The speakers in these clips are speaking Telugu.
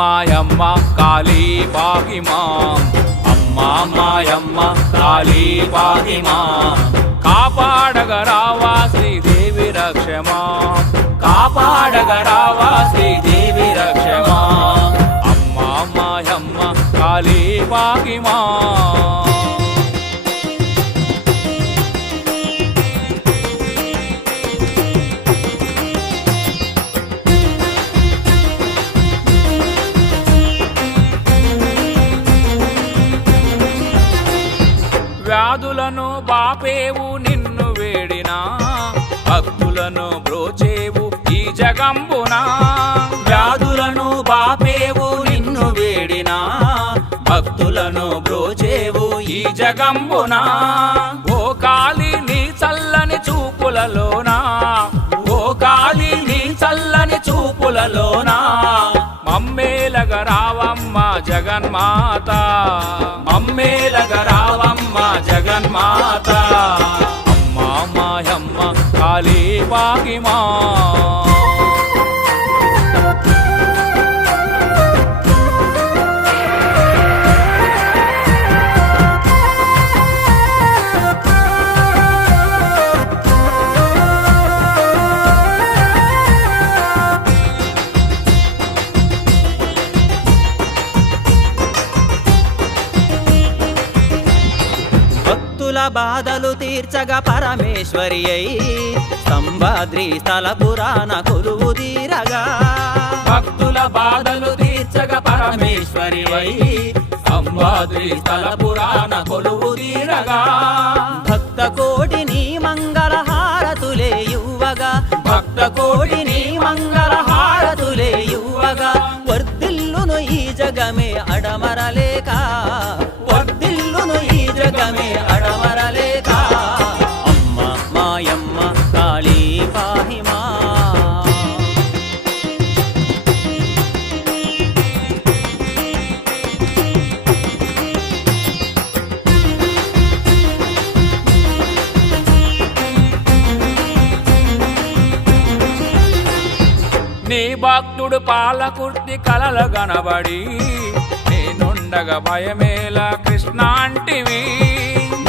మాయమ్మ కాళీ పాహి మాం, అమ్మా మాయమ్మ కాళీ పాహి మాం. కాపాడగరావా శ్రీదేవి రక్షమా, కాపాడగరావా శ్రీదేవి రక్షమా. అమ్మా మాయమ్మ కాళీ పాహి మాం. వ్యాధులను బాపేవు నిన్ను వేడినా, భక్తులను బ్రోచేవు ఈ జగంబునా. వ్యాధులను బాపేవు నిన్ను వేడినా, భక్తులను బ్రోచేవు ఈ జగంబునా. ఓ కాళీ నీ చల్లని చూపులలోనా, ఓ కాళీ నీ చల్లని చూపులలోనా. మమ్మేలగరావమ్మ జగన్మాత, మమ్మేలగరావమ్మ జగన్మాత. అమ్మా మాయమ్మ కాళీ పాహి మాం. బాధలు తీర్చగా పరమేశ్వరి అయి, స్తంభాద్రి స్థల పురాణ కొలువు తీరగా. భక్తుల బాధలు తీర్చగా పరమేశ్వరి అయి, స్తంభాద్రి స్థల పురాణ కొలువు తీరగా. భక్త కోటిని మంగళ హారతులే యువగా, భక్త కోటిని మంగళ హారతులే యువగా. వర్ధిల్లును ఈ జగమే అడమరలేక, వర్ధిల్లును ఈ జగమే అడమరలేక. అమ్మ మాయమ్మ కాళీ పాహి మాం. నీ భక్తుడు పాలకుర్తి కలల గనబడి, నేనుండగా భయమేలా కృష్ణ అంటివి.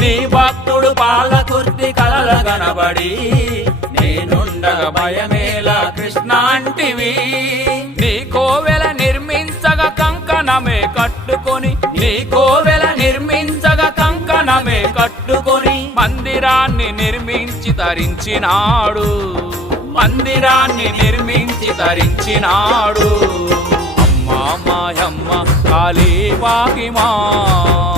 నీ భక్తుడు పాలకుర్తి కలల గనబడి, నేనుండగా భయమేలా కృష్ణ అంటివి. నీ కోవెల నిర్మించగా కంకణమే కట్టుకొని, నీ కోవెల నిర్మించగా కంకణమే కట్టుకొని. మందిరాన్ని నిర్మించి తరించినాడు, మందిరాన్ని నిర్మించి తరించినాడు. అమ్మా మాయమ్మ కాళీ పాహి మాం.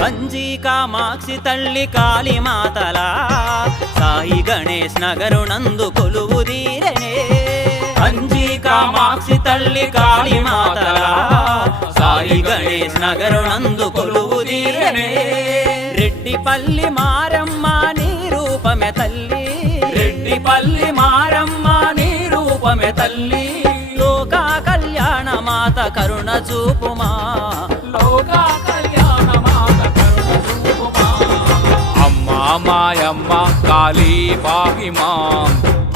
కంచి కామాక్షి తల్లి కాళీమాతలా, సాయి గణేష్ నగరునందు కొలువు తీరనే. కంచి కామాక్షి తల్లి కాళీమాతలా, సాయి గణేష్ నగరునందు కొలువు తీరనే. రెడ్డిపల్లి మారమ్మ నీ రూపమే తల్లి, రెడ్డిపల్లి మారమ్మ నీ రూపమే తల్లి. లోకా కళ్యాణ మాత కరుణ చూపుమా, లోకా కళ్యాణ మాత కరుణ చూపుమా. అమ్మా మాయమ్మ కాళీ పాహి మాం,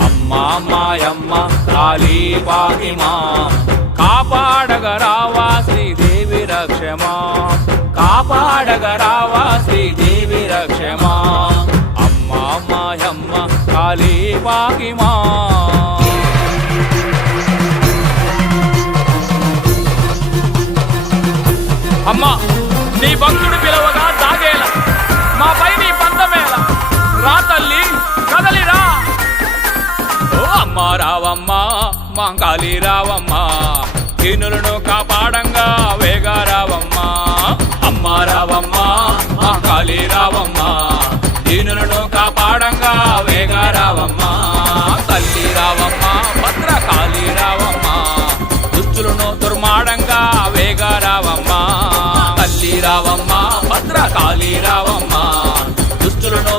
అమ్మా మాయమ్మ కాళీ పాహి మాం. కాపాడగరావా శ్రీదేవి రక్షమా, కాపాడగరావా శ్రీదేవి రక్షమా. అమ్మా మాయమ్మ కాళీ పాహి మాం. అమ్మా నీ భక్తుడు పిలవగా తాగేలా, మాపై నీ పంతమేలా. రా తల్లి కదలిరా. ఓ అమ్మా రావమ్మా మా కాళీ రావమ్మా, దీనులను కాపాడంగా వేగా రావమ్మా. అమ్మా రావమ్మా మా కాళీ రావమ్మా, దీనులను కాపాడంగా వేగా రావమ్మా. తల్లి రావమ్మా భద్రకాళీ రావమ్మా, దుష్టులను దుర్మాడంగా వేగా రావమ్మా. తల్లి రావమ్మా భద్రకాళీ రావమ్మా, దుష్టులను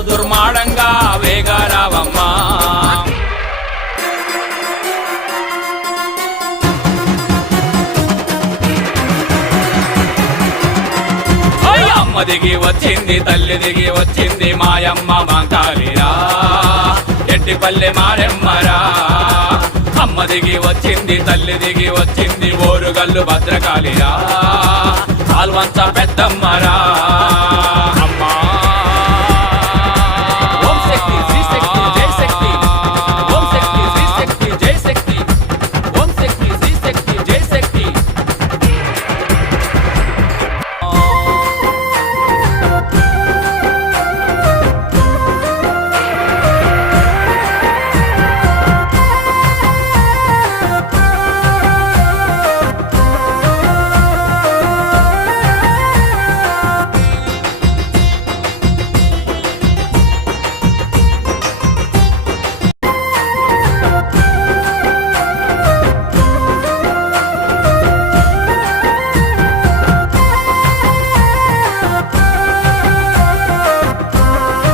దిగి వచ్చింది తల్లి దిగి వచ్చింది మాయమ్మ మాంకాళిరా ఎట్టిపల్లె మారెమ్మరా అమ్మ దిగి వచ్చింది తల్లి దిగి వచ్చింది ఓరుగల్లు భద్రకాళిరా ఆల్వంచ పెద్దమ్మరా